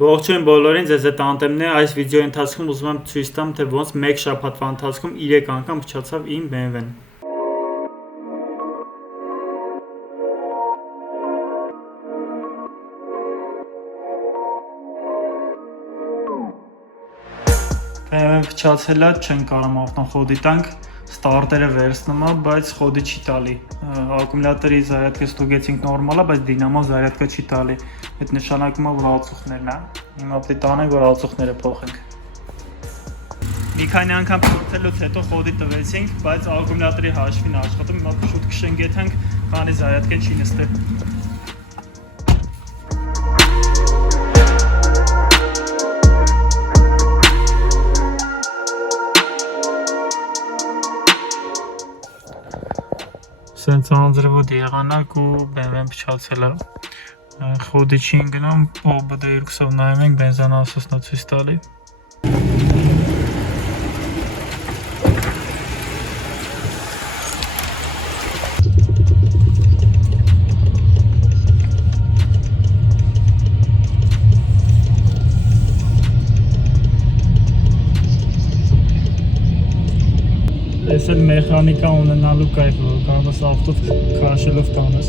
Ողջույն բոլորին, ձեզ հետ Անտեմն է, այս վիդեոյի ընթացքում ուզում եմ ցույց տամ, թե ոնց մեկ շաբաթվա ընթացքում 3 անգամ փչացավ իմ BMW-ն։ BMW-ն փչացել է, չեն կարող ավտոխոդի տանք, ստարտերը վերցնում է, բայց խոդի չի տալի։ Ակումուլյատորի զարյատկը ստուգեցինք նորմալ է, բայց դինամո զարյատկը չի տալի։ Այդ նշանակում է, որ ածուխներն է։ Հիմա պետք է տանենք, որ ածուխները փոխենք։ Մի քանի անգամ փորձելուց հետո խոդի տվեցինք, բայց ակումուլյատորի հաշվին աշխատում, հիմա շուտ կշենգեթանք, քանի զարյատկեն չի նստել։ Սենց անձրվոտ եղանակ ու BMW-ն փչացել է։ Խոդի չի ընկնում, OBD2-ով նայում ենք, բենզինասոսն է ցույց տալի։ Այս էլ մեխանիկա ունենալու կայֆ, որ կարող ես ավտով քաշելով տանես։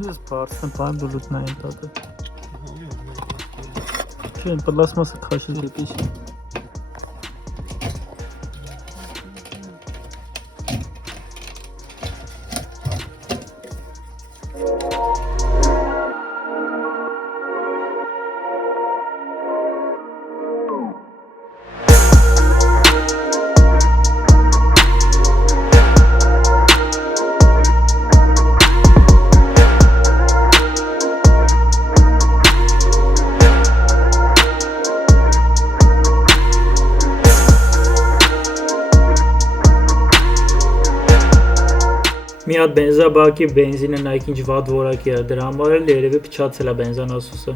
Ես բարձրն պայն բլութն այն տատը։ Չէ, պլասմասը քաշել դեպիս։ Մի հատ բենզաբակի բենզինը նայք ինչ վատ որակի է, դրա համար էլ երևի փչացել է բենզանասոսը։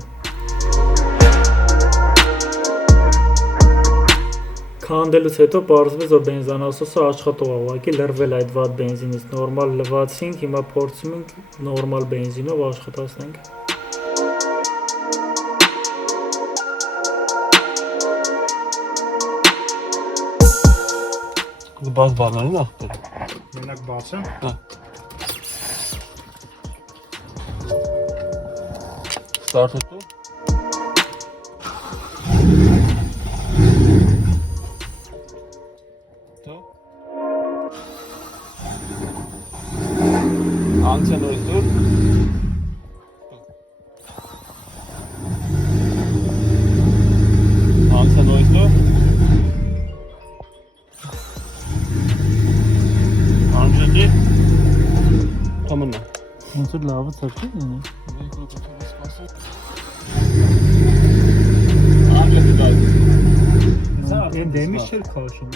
Քանդելուց հետո պարզվեց, որ բենզանասոսը աշխատող է, ուղղակի լրվել այդ վատ բենզինից, նորմալ լվացինք, հիմա փորձում ենք նորմալ բենզինով աշխատացնենք։ Բաց բանալին ախտել։ Մենակ բաց է։ Հա։ Ստարտոտու։ Դո։ Անցել նորից դուր։ Անցել նորից դուր։ Անջատի։ Կամնա։ Ոնց որ լավը ծրկի դինի։ Անգլի դալ։ Այն դեմից չէր քաշում։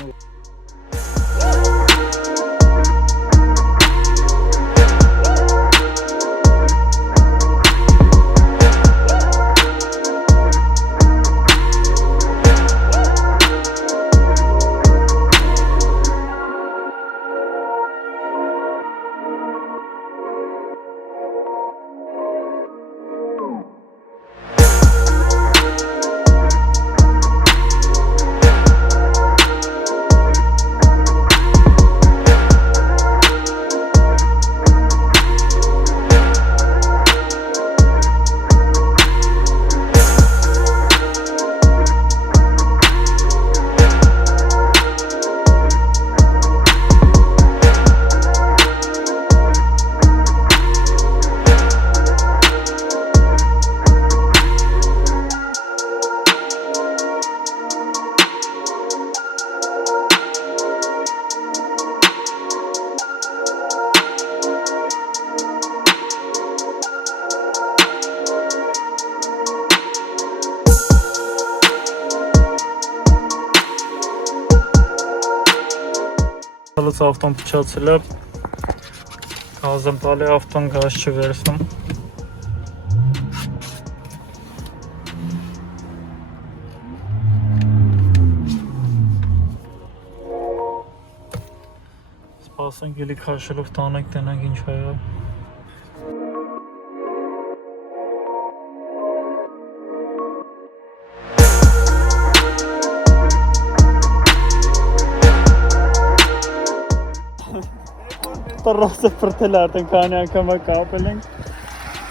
Ստացելուց ավտոն փչացել է, գազը տալի ավտոն գազ չի վերցնում։ Սպասենք էլի քաշելով տանենք, տենանք ինչ ա եղել։ Տրոսը պրտել արդեն քանի անգամ կապել ենք,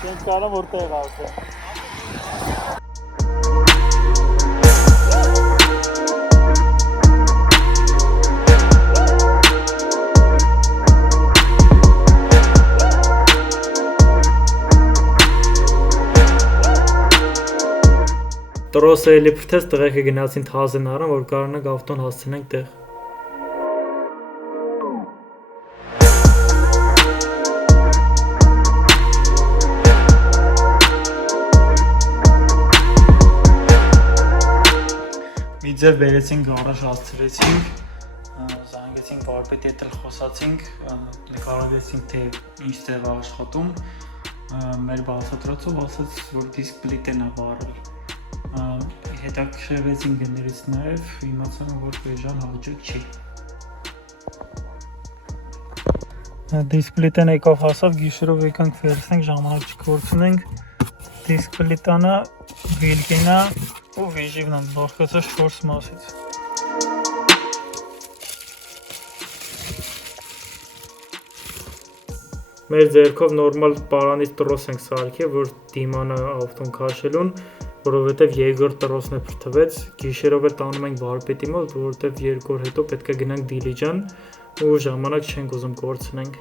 չենք կարա որտեղ ասել։ Տրոսը էլի պրտեց, տղեկը գնացին թազեն առան, որ կարանանք ավտոն հասցնենք տեղ։ Մի ձև բերեցինք, գարաժ հասցրեցինք, զանգեցինք վարպետի հետ էլ խոսացինք, նկարագրեցինք թե ինչ ձև է աշխատում, մեր բացատրոցով ասաց, որ դիսկ պլիտեն է վառել, հետաքրքրվեցինք գներից նաև, իմացանք, որ էժան հաճույք չի։ Դիսկ պլիտեն եկավ հասավ, գիշերով եկանք վերցնենք, ժամանակ չկորցնենք, դիսկ պլիտանը, վիլկինը ու վիժիվն են բաղկացած 4 մասից։ Մեր ձեռքով նորմալ պարանից տրոս ենք սարքել, որ դիմանա ավտոն քաշելուն, որովհետև երկրորդ տրոսն է պրտվեց, գիշերով էլ տանում ենք վարպետի մոտ, որովհետև 2 օր հետո պետք է գնանք Դիլիջան ու ժամանակ չենք ուզում կորցնենք։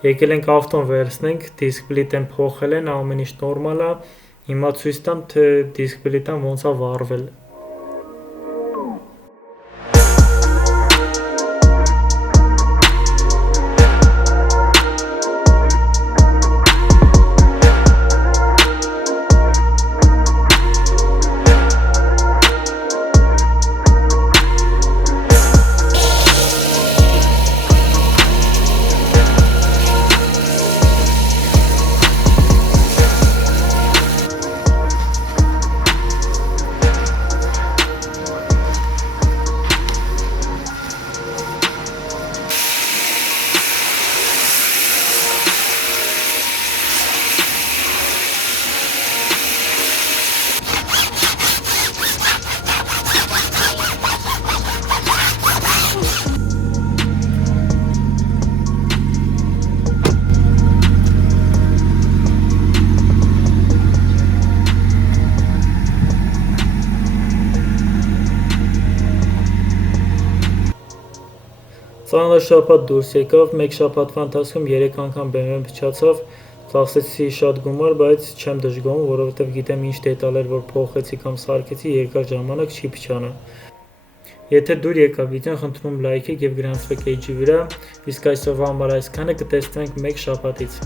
Եկել ենք ավտոն վերցնենք, դիսկ պլիտեն փոխել են, ամեն ինչ նորմալ է, հիմա ցույց տամ, թե դիսկ պլիտան ոնց է վառվել։ Ծանր շաբաթ դուրս եկավ, մեկ շաբաթվա ընթացքում 3 անգամ BMW-ն փչացավ, ծախսեցի շատ գումար, բայց չեմ դժգոհում, որովհետև գիտեմ ինչ դետալեր որ փոխեցի կամ սարքեցի, երկար ժամանակ չի փչանա։ Եթե դուր եկավ վիդեոն, խնդրում լայքեք եւ գրանցվեք էջի վրա, իսկ այսօրվա համար այսքանը, կտեսնենք մեկ շաբաթից։